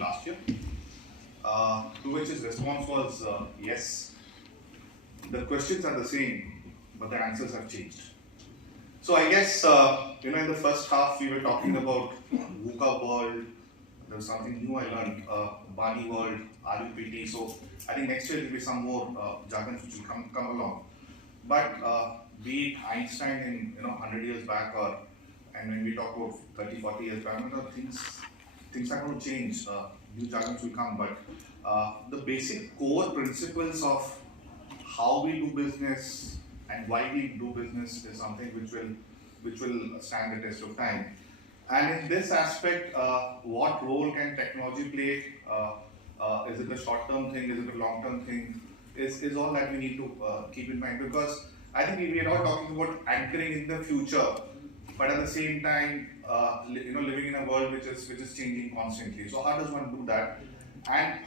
last year. To which his response was yes. The questions are the same, but the answers have changed. So I guess in the first half we were talking about VUCA world. There was something new I learned, Bani world, RUPT. So I think next year there will be some more jargons which will come along. But be it Einstein in 100 years back, and when we talk about 30, 40 years back, things are going to change. New jargons will come, but the basic core principles of how we do business and why we do business is something which will stand the test of time. And in this aspect, what role can technology play? Is it a short-term thing? Is it a long-term thing? Is all that we need to keep in mind, because I think we are all talking about anchoring in the future, but at the same time, living in a world which is changing constantly. So how does one do that? And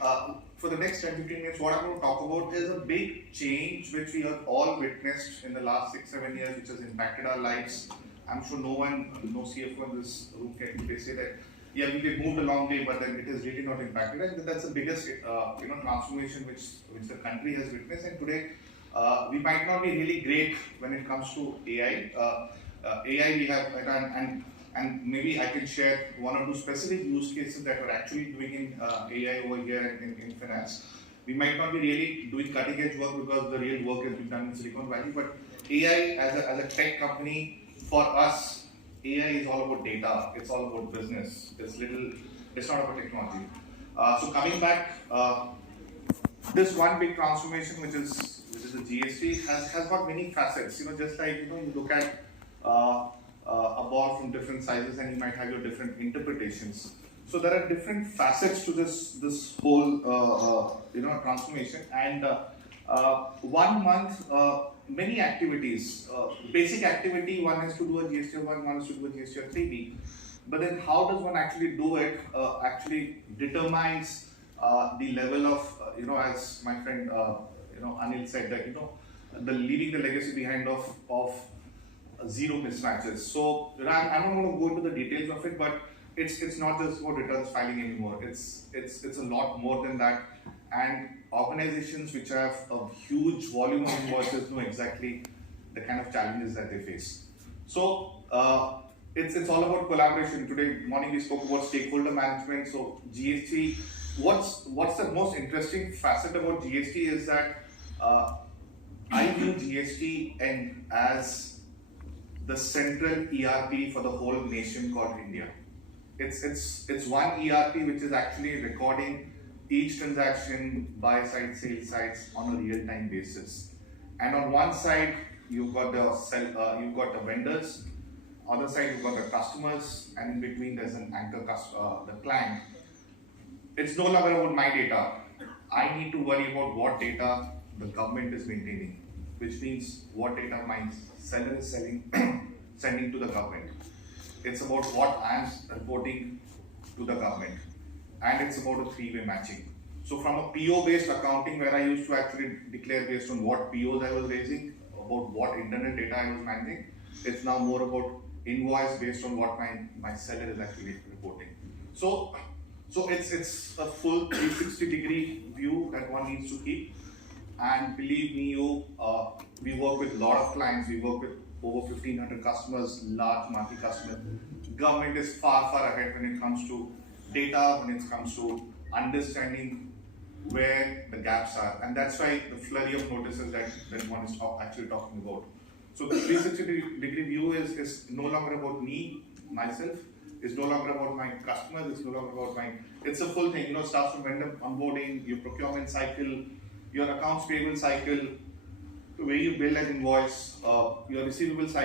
for the next 10-15 minutes, what I'm going to talk about is a big change which we have all witnessed in the last 6-7 years, which has impacted our lives. I'm sure no CFO in this room can say that, yeah, we moved a long way, but then it has really not impacted. And that's the biggest transformation which the country has witnessed. And today, we might not be really great when it comes to AI. AI we have, and maybe I can share one or two specific use cases that we're actually doing in AI over here in finance. We might not be really doing cutting edge work because the real work has been done in Silicon Valley, but AI as a tech company, for us, AI is all about data, it's all about business, it's not about technology. So coming back, this one big transformation which is the GST has got many facets. Just like you look at a ball from different sizes and you might have your different interpretations. So there are different facets to this whole transformation, and 1 month, many activities. Basic activity, one is to do a GST 1 is to do a GST 3B. But then how does one actually do it actually determines the level of, as my friend Anil said, that leaving the legacy behind of zero mismatches. So I don't want to go into the details of it, but it's not just about returns filing anymore. It's a lot more than that. And organizations which have a huge volume of invoices know exactly the kind of challenges that they face. So it's all about collaboration. Today morning we spoke about stakeholder management. So GST, what's the most interesting facet about GST is that I view GST as the central ERP for the whole nation called India. It's one ERP which is actually recording each transaction, buy side, sales sides on a real-time basis. And on one side, you've got the vendors. Other side, you've got the customers, and in between there's an anchor the client. It's no longer about my data. I need to worry about what data the government is maintaining, which means what data my seller is sending to the government. It's about what I am reporting to the government, and it's about a three-way matching. So from a PO-based accounting, where I used to actually declare based on what POs I was raising, about what internet data I was managing, it's now more about invoice based on what my seller is actually reporting. So it's a full 360-degree view that one needs to keep. And believe me, we work with a lot of clients. We work with over 1,500 customers, large market customers. Government is far ahead when it comes to data, when it comes to understanding where the gaps are. And that's why the flurry of notices that one is actually talking about. So the 360-degree view is no longer about me, myself. It's no longer about my customers. It's no longer about it's a full thing. Starts from vendor onboarding, your procurement cycle, your accounts payable cycle, to where you bill and invoice, your receivable cycle.